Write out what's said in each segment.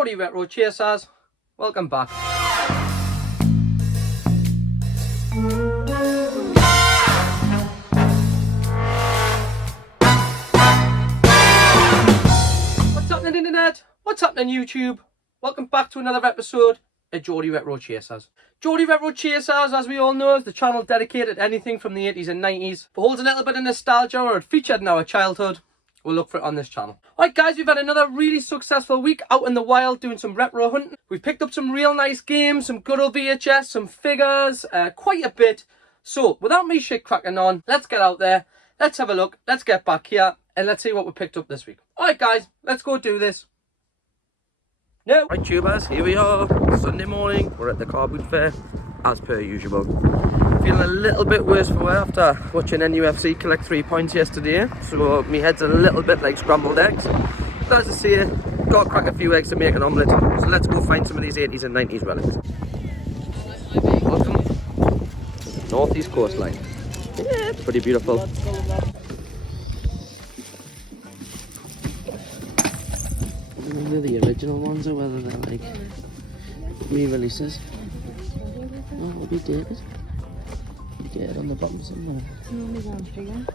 Geordie Retro Chasers, welcome back. What's happening internet? What's happening YouTube? Welcome back to another episode of Geordie Retro Chasers. Geordie Retro Chasers, as we all know, is the channel dedicated to anything from the 80s and 90s. If it holds a little bit of nostalgia or it featured in our childhood, we'll look for it on this channel. Alright guys, we've had another really successful week out in the wild doing some retro hunting. We've picked up some real nice games, some good old VHS, some figures, quite a bit. So, without me shit cracking on, let's get out there, let's have a look, let's get back here, and let's see what we picked up this week. Alright guys, let's go do this. No. Right tubers, here we are, Sunday morning, we're at the car boot fair, as per usual. Feeling a little bit worse for wear after watching NUFC collect 3 points yesterday, so my head's a little bit like scrambled eggs. But as I say, got to crack a few eggs to make an omelette, so let's go find some of these 80s and 90s relics. Welcome to the northeast coastline. Yeah, it's pretty beautiful. Whether the original ones or whether they're like re-releases. Oh, will be dated. Get it on the bottom somewhere. Only one figure.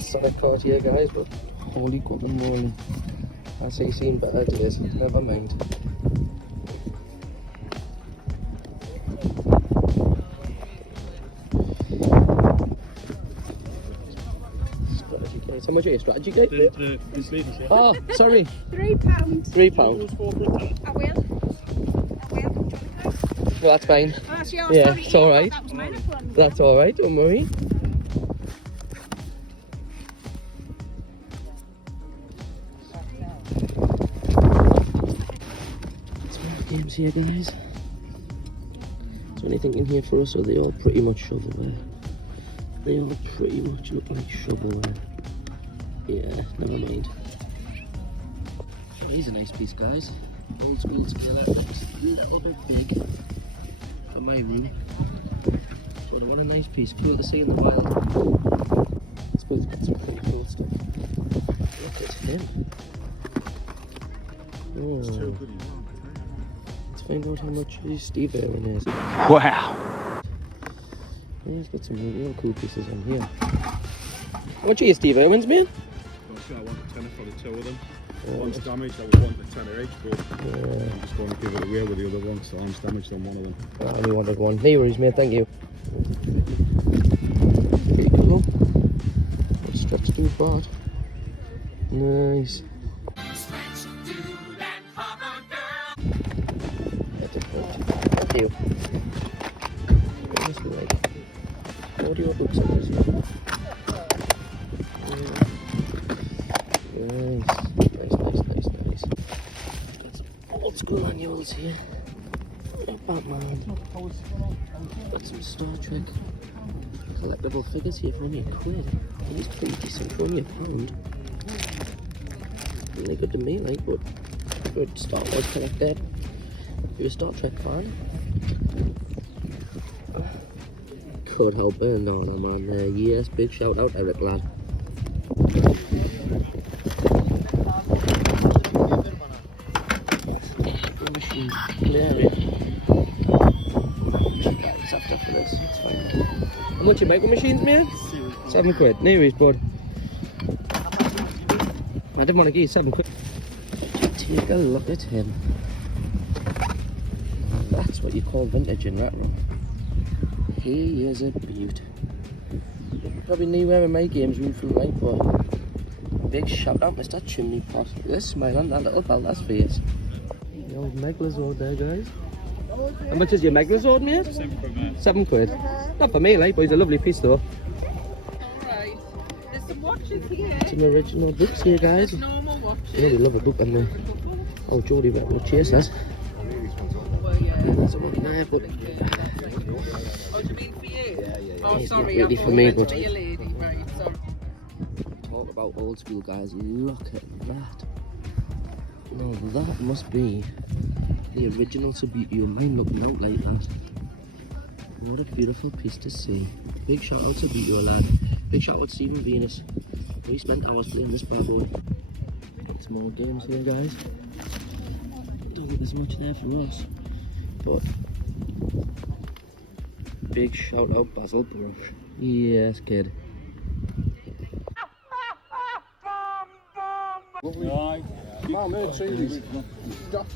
Sonic card here guys, but holy guacamole, I've seen better days, never mind. Strategy guys, how much are your strategy guys? This lady's here. Oh, sorry. £3. £3. I will. Well, that's fine. Oh, that's yours. Yeah, Sorry, it's alright. that was mine. I put on the That's alright, don't worry. Games here guys. Is there anything in here for us, or are they all pretty much shovelware? They all pretty much look like shovelware. Yeah, never mind. Here's a nice piece guys. Old school scaler, just a little bit big for my room. So what a nice piece, cool to see in the wild. I suppose it's got some pretty cool stuff. Look at him. Oh. Find out how much Steve Irwin is. Wow. Yeah, he's got some real cool pieces on here. How much are your Steve Irwins, man? I want a tenner for the two of them. Yeah. One's damaged, I would want a tenner each, but yeah. I'm just going to give it away with the other one, so I'm damaged on one of them. I only wanted one. No worries, mate, thank you. Okay, cool. Let's stretch too far. Nice. Thank you. What must be like audio books on this here. Nice. Got some old school annuals here. Batman. Got some Star Trek. Collectible figures here for only £1. These pretty decent for only £1. Really good to me, like, but good Star Wars collector. You're a Star Trek fan? Could help it, no man. Yes, big shout out, Eric lad. Machine clear. After for this, it's fine. How much you make with machines, man? £7. No worries, bud. I didn't want to give you £7. Take a look at him. That's what you call vintage and retro. He is a beaut. Probably knew where in my games room through right, but Big shout out, Mr. Chimney Pot. Look at this smile on that little belter's face. The old Megalazord there, guys. How much is your Megalazord, mate? £7, mate. Not for me, like, but it's a lovely piece, though. Alright. There's some watches here. Some original books here, guys. There's normal watches. I really love a book on there. Oh, Geordie Retro Chasers. Well, yeah. There's a one there, but Oh, do you mean for you? Oh, it's not sorry. really I for me, thought it was but- for your lady. Right, sorry. talk about old school, guys. Look at that. Now that must be the original Subbuteo mine looking out like that. What a beautiful piece to see. Big shout out to Subbuteo, lad. Big shout out to Stephen Venus. We spent hours playing this bad boy. Some more games here, guys. Don't think there's much there for us. But big shout out Basil Brush. Yes, kid.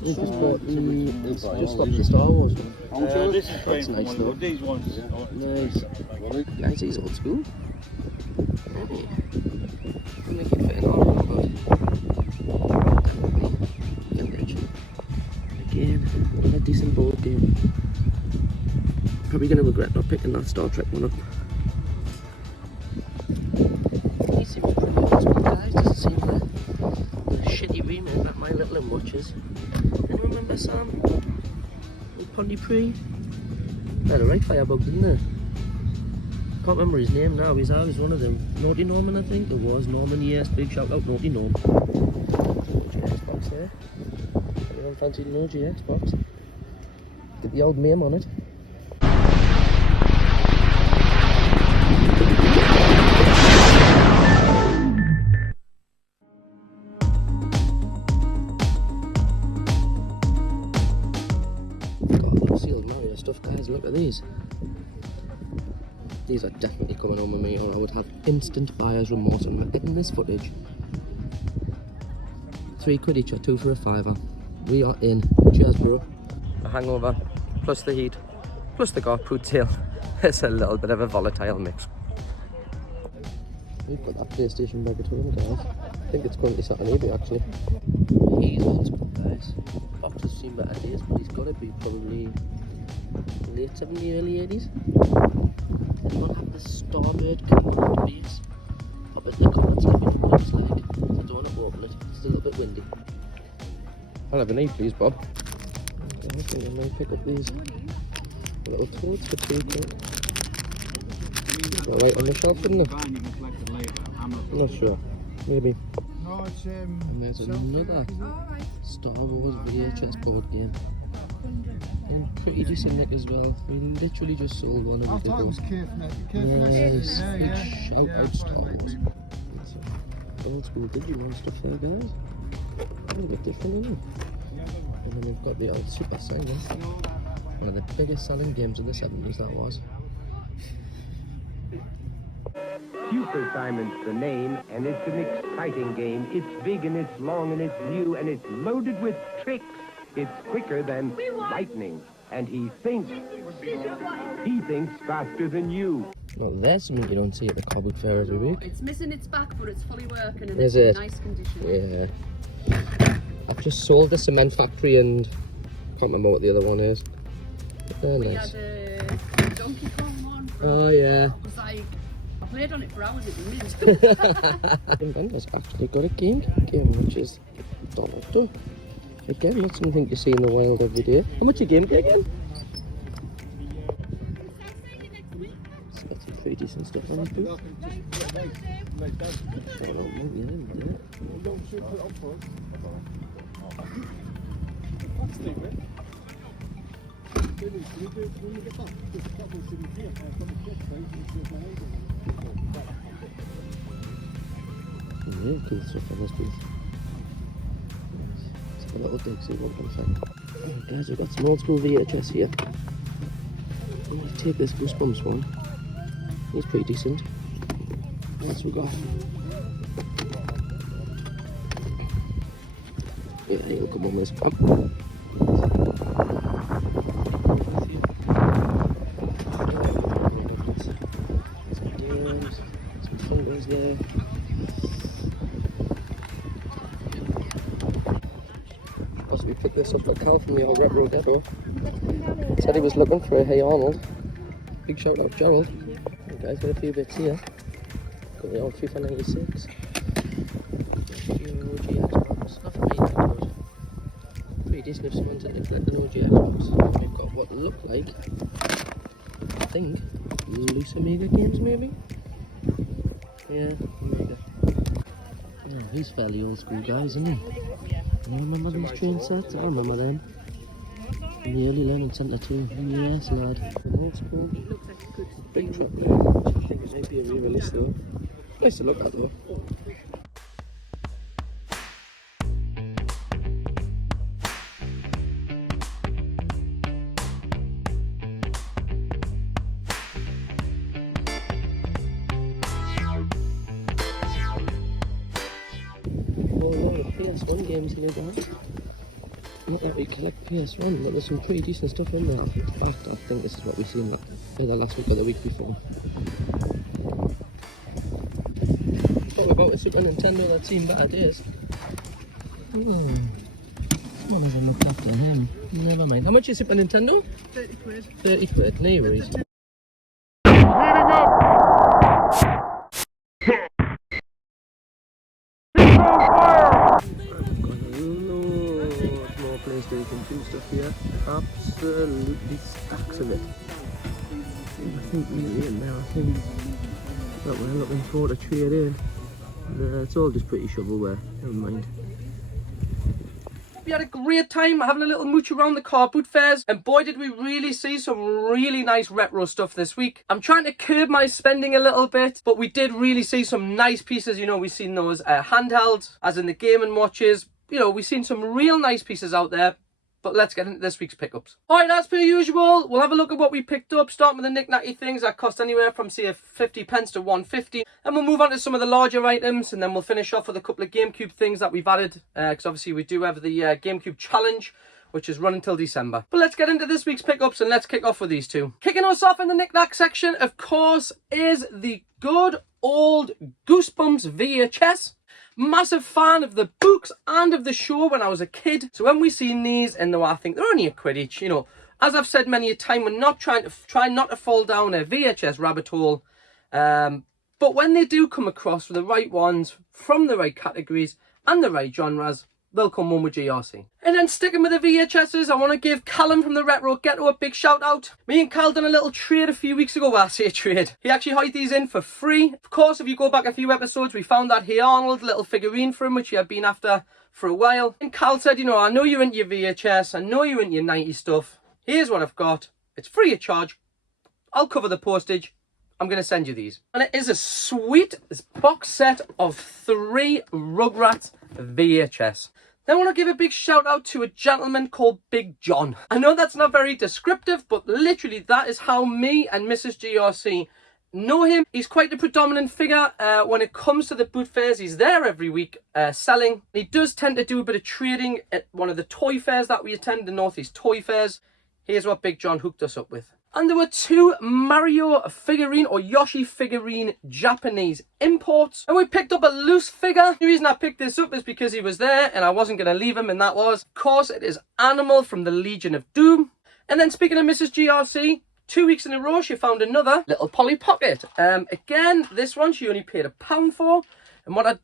It's just like the Star Wars one. This is That's nice though. These ones. Nice. Guys, he's old school. Hey. I'll make it fit in all around, but definitely get rich. Again, another decent board game. Probably going to regret not picking that Star Trek one up. He seems pretty old school, guys. Doesn't seem the shitty remake that My Little Lim watches. Anyone remember Sam? With Pontypridd? They had a right firebug, didn't they? Can't remember his name now. He's always one of them. Naughty Norman, I think it was. Norman, yes. Big shout out, Naughty Norm. GX box here. Anyone fancy the new GX box? Get the old name on it. Sealed Mario stuff, guys. Look at these. These are definitely coming home with me, or I would have instant buyer's remorse. And we're getting this footage. £3 each, or 2 for a £5. We are in. Cheers, bro. The hangover, plus the heat, plus the Garpood tail. It's a little bit of a volatile mix. We've got that PlayStation bag at home, guys. I think it's currently sat on eBay, actually. He's old school, guys. Fox has seen better days, but he's got to be probably late 70s, early 80s. They don't have the Starbird camera on the base. Pop it in the comments, let me know what it's like. I don't want to open it, it's still a bit windy. I'll have an E, please, Bob. Okay, I think I might pick up these little toads for £2. They're right on the shelf, isn't it? I'm not sure. Maybe. And there's another Star Wars VHS board game. And pretty decent nick as well. We literally just sold one of the ago. Nice. Big shout out Star Wars. Old school Digimon stuff there, guys. A little bit different, isn't it? And then we've got the old Super Saiyan. One of the biggest selling games of the 70s, that was. Super Simon's the name, and it's an exciting game. It's big and it's long and it's new and it's loaded with tricks. It's quicker than lightning, and he thinks faster than you. Well, there's something you don't see at the Cobbled Fair every week. It's missing its back, but it's fully working and Is it's it? in nice condition. Yeah. I've just sold the cement factory and can't remember what the other one is. Oh, We nice. had a Donkey Kong one. Oh, yeah. It was like, I played on it for hours at the mint. Inventor's actually got a GameCube game, which is $1. Again, not something you see in the wild every day. How much a GameCube again? It's got some pretty decent stuff on it too. Real cool stuff on this piece. Let's have a little dig, see what comes in. Alright guys, we've got some old school VHS here. I'm going to take this Goosebumps one. He's pretty decent. What else we got? Yeah, he'll come on with this. Come. Some fingers there. picked this up for Cal from the old Retro Depot. Said he was looking for a Hey Arnold. Big shout out Gerald. You guys got a few bits here. Got the old FIFA 96. OG Xbox. Not for me, but pretty decent if someone's into collecting OG Xbox. We've got what look like, I think, loose Amiga games maybe? Yeah, Amiga. Yeah, he's fairly old school guys, isn't he? You remember these train sets? I remember them. In the early learning centre too. Yes, lad. Old school. It looks like a good Big truck there. I think it might be a re-release though. Nice to look at though. Oh no, PS1 games here guys. Not that we collect PS1, but there's some pretty decent stuff in there. In fact, I think this is what we've seen either last week or the week before. Talk about a Super Nintendo that's seen better days. What was I looked after him? Never mind. How much is Super Nintendo? 30 quid. 30 quid, no worries. PlayStation 2 stuff here. Absolutely stacks of it. I think maybe in there, I think that we're looking for to trade in. It's all just pretty shovelware, never mind. We had a great time having a little mooch around the car boot fairs, and boy did we really see some really nice retro stuff this week. I'm trying to curb my spending a little bit, but we did really see some nice pieces. You know, we've seen those handhelds, as in the Game & Watches. You know, we've seen some real nice pieces out there, but let's get into this week's pickups. Alright, as per usual, we'll have a look at what we picked up, starting with the knick-knacky things that cost anywhere from, say, 50 pence to 150. And we'll move on to some of the larger items, and then we'll finish off with a couple of GameCube things that we've added, because obviously we do have the GameCube Challenge, which is running until December. But let's get into this week's pickups, and let's kick off with these two. Kicking us off in the knick-knack section, of course, is the good old Goosebumps VHS. Massive fan of the books and of the show when I was a kid. So when we seen these, and I think they're only a quid each, you know, as I've said many a time, we're not trying not to fall down a VHS rabbit hole. But when they do come across with the right ones, from the right categories and the right genres, they'll come one with GRC. And then sticking with the VHSs, I want to give Callum from the Retro Ghetto a big shout out. Me and Cal done a little trade a few weeks ago. Well, I say trade. He actually hid these in for free. Of course, if you go back a few episodes, we found that Hey Arnold little figurine for him, which he had been after for a while. And Cal said, you know, I know you're into your VHS. I know you're into your 90s stuff. Here's what I've got. It's free of charge. I'll cover the postage. I'm going to send you these. And it is a sweet box set of 3 Rugrats VHS. Then I want to give a big shout out to a gentleman called Big John. I know that's not very descriptive, but literally that is how me and Mrs. GRC know him. He's quite a predominant figure when it comes to the boot fairs. He's there every week selling. He does tend to do a bit of trading at one of the toy fairs that we attend, the Northeast Toy Fairs. Here's what Big John hooked us up with. And there were 2 Mario figurine or Yoshi figurine Japanese imports. And we picked up a loose figure. The reason I picked this up is because he was there and I wasn't going to leave him, and that was, of course, it is Animal from the Legion of Doom. And then speaking of Mrs. GRC, 2 weeks in a row she found another little Polly Pocket. Again, this one she only paid £1 for. And what I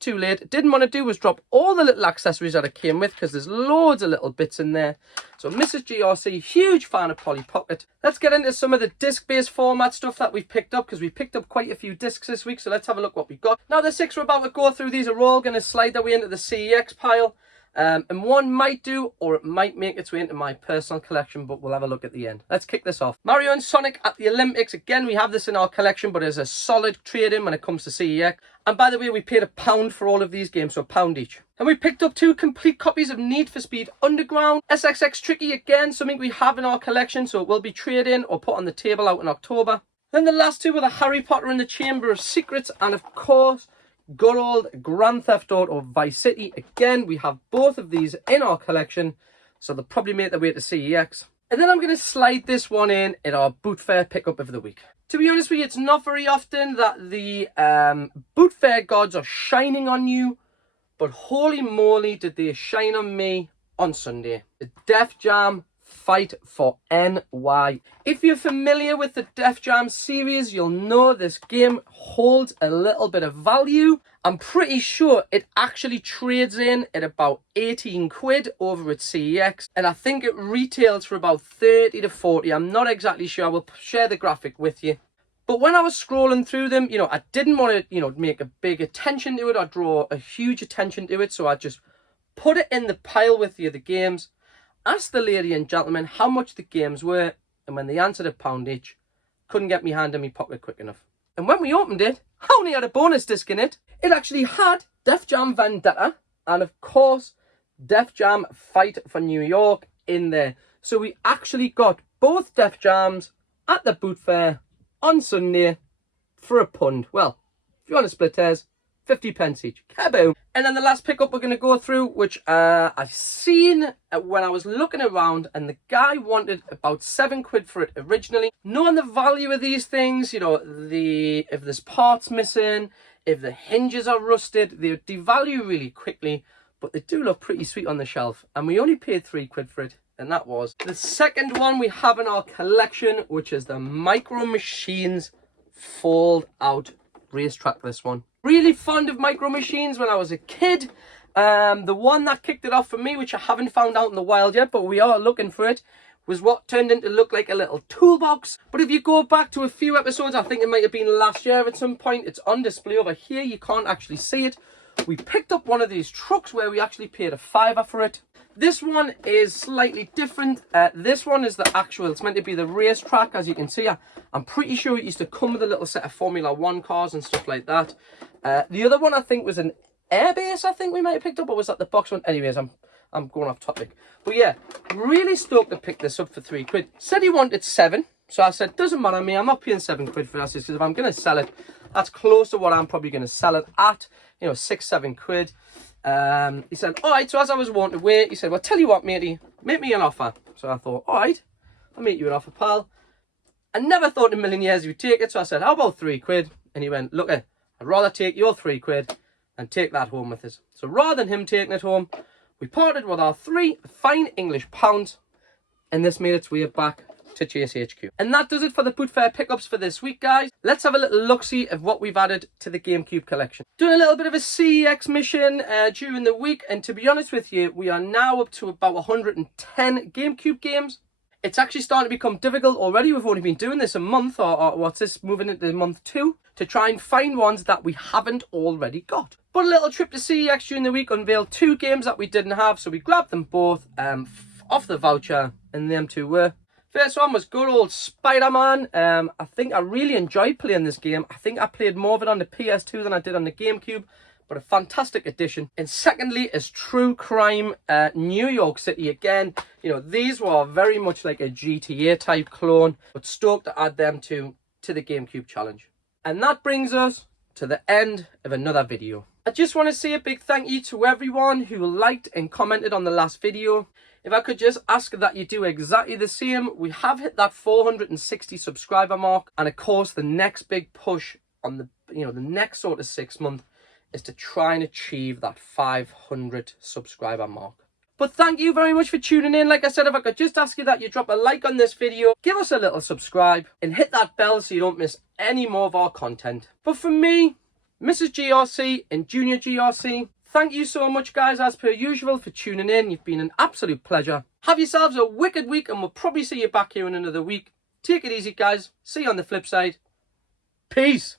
too late didn't want to do was drop all the little accessories that it came with, because there's loads of little bits in there. So Mrs. GRC, huge fan of Polly Pocket. Let's get into some of the disc-based format stuff that we've picked up, because we picked up quite a few discs this week. So let's have a look what we've got. Now the 6 we're about to go through, these are all going to slide their way into the CEX pile. And one might do, or it might make its way into my personal collection, but we'll have a look at the end. Let's kick this off. Mario and Sonic at the Olympics. Again, we have this in our collection, but as a solid trade-in when it comes to CEX. And by the way, we paid £1 for all of these games, so £1 each. And we picked up 2 complete copies of Need for Speed Underground. SXX Tricky, again, something we have in our collection, so it will be trade-in or put on the table out in October. Then the last 2 were the Harry Potter and the Chamber of Secrets, and of course, good old Grand Theft Auto Vice City. Again, we have both of these in our collection, so they'll probably make their way to CEX. And then I'm going to slide this one in our boot fair pickup of the week. To be honest with you, it's not very often that the boot fair gods are shining on you, but holy moly did they shine on me on Sunday. The Def Jam Fight for NY. If you're familiar with the Def Jam series, you'll know this game holds a little bit of value. I'm pretty sure it actually trades in at about 18 quid over at CEX, and I think it retails for about 30 to 40. I'm not exactly sure. I will share the graphic with you. But when I was scrolling through them, I didn't want to, make a big attention to it or draw a huge attention to it, so I just put it in the pile with the other games. Asked the lady and gentleman how much the games were, and when they answered £1 each, couldn't get me hand in my pocket quick enough. And when we opened it, I only had a bonus disc in it. It actually had Def Jam Vendetta and, of course, Def Jam Fight for New York in there. So we actually got both Def Jams at the boot fair on Sunday for £1. Well, if you want to split hairs, 50 pence each. Kaboom. And then the last pickup we're going to go through, which I've seen when I was looking around, and the guy wanted about 7 quid for it originally. Knowing the value of these things, if there's parts missing, if the hinges are rusted, they devalue really quickly, but they do look pretty sweet on the shelf. And we only paid 3 quid for it, and that was the second one we have in our collection, which is the Micro Machines Fold Out Racetrack. This one. Really fond of Micro Machines when I was a kid. The one that kicked it off for me, which I haven't found out in the wild yet, but we are looking for it, was what turned into look like a little toolbox. But if you go back to a few episodes, I think it might have been last year at some point, it's on display over here. You can't actually see it. We picked up one of these trucks where we actually paid £5 for it. This one is slightly different. This one is the actual, it's meant to be the racetrack, as you can see. I'm pretty sure it used to come with a little set of Formula 1 cars and stuff like that. The other one I think was an airbase, I think we might have picked up, or was that the box one? Anyways, I'm going off topic. But yeah, really stoked to pick this up for 3 quid. Said he wanted 7, so I said, doesn't matter to me, I'm not paying 7 quid for that, because if I'm going to sell it, that's close to what I'm probably going to sell it at, 6-7 quid. He said, all right, so as I was wanting to wait, he said, well, tell you what, matey, make me an offer. So I thought, all right, I'll make you an offer, pal. I never thought in a million years you'd take it, so I said, how about 3 quid? And he went, look, I'd rather take your 3 quid and take that home with us. So rather than him taking it home, we parted with our 3 fine English pounds, and this made its way back to Chase HQ. And that does it for the Boot Fair pickups for this week, guys. Let's have a little look-see of what we've added to the GameCube collection. Doing a little bit of a CEX mission during the week, and to be honest with you, we are now up to about 110 GameCube games. It's actually starting to become difficult already. We've only been doing this a month, or what's this, moving into month 2, to try and find ones that we haven't already got. But a little trip to CEX during the week unveiled 2 games that we didn't have, so we grabbed them both off the voucher, and them 2 were. First one was good old Spider-Man. I think I really enjoyed playing this game. I think I played more of it on the PS2 than I did on the GameCube, but a fantastic addition. And secondly is True Crime New York City. Again, these were very much like a GTA type clone, but stoked to add them to the GameCube challenge. And that brings us to the end of another video. I just want to say a big thank you to everyone who liked and commented on the last video. If I could just ask that you do exactly the same. We have hit that 460 subscriber mark, and of course the next big push on the the next sort of 6 month is to try and achieve that 500 subscriber mark. But thank you very much for tuning in. Like I said, if I could just ask you that you drop a like on this video, give us a little subscribe, and hit that bell so you don't miss any more of our content. But for me, Mrs. GRC and Junior GRC, thank you so much, guys, as per usual, for tuning in. You've been an absolute pleasure. Have yourselves a wicked week, and we'll probably see you back here in another week. Take it easy, guys. See you on the flip side. Peace.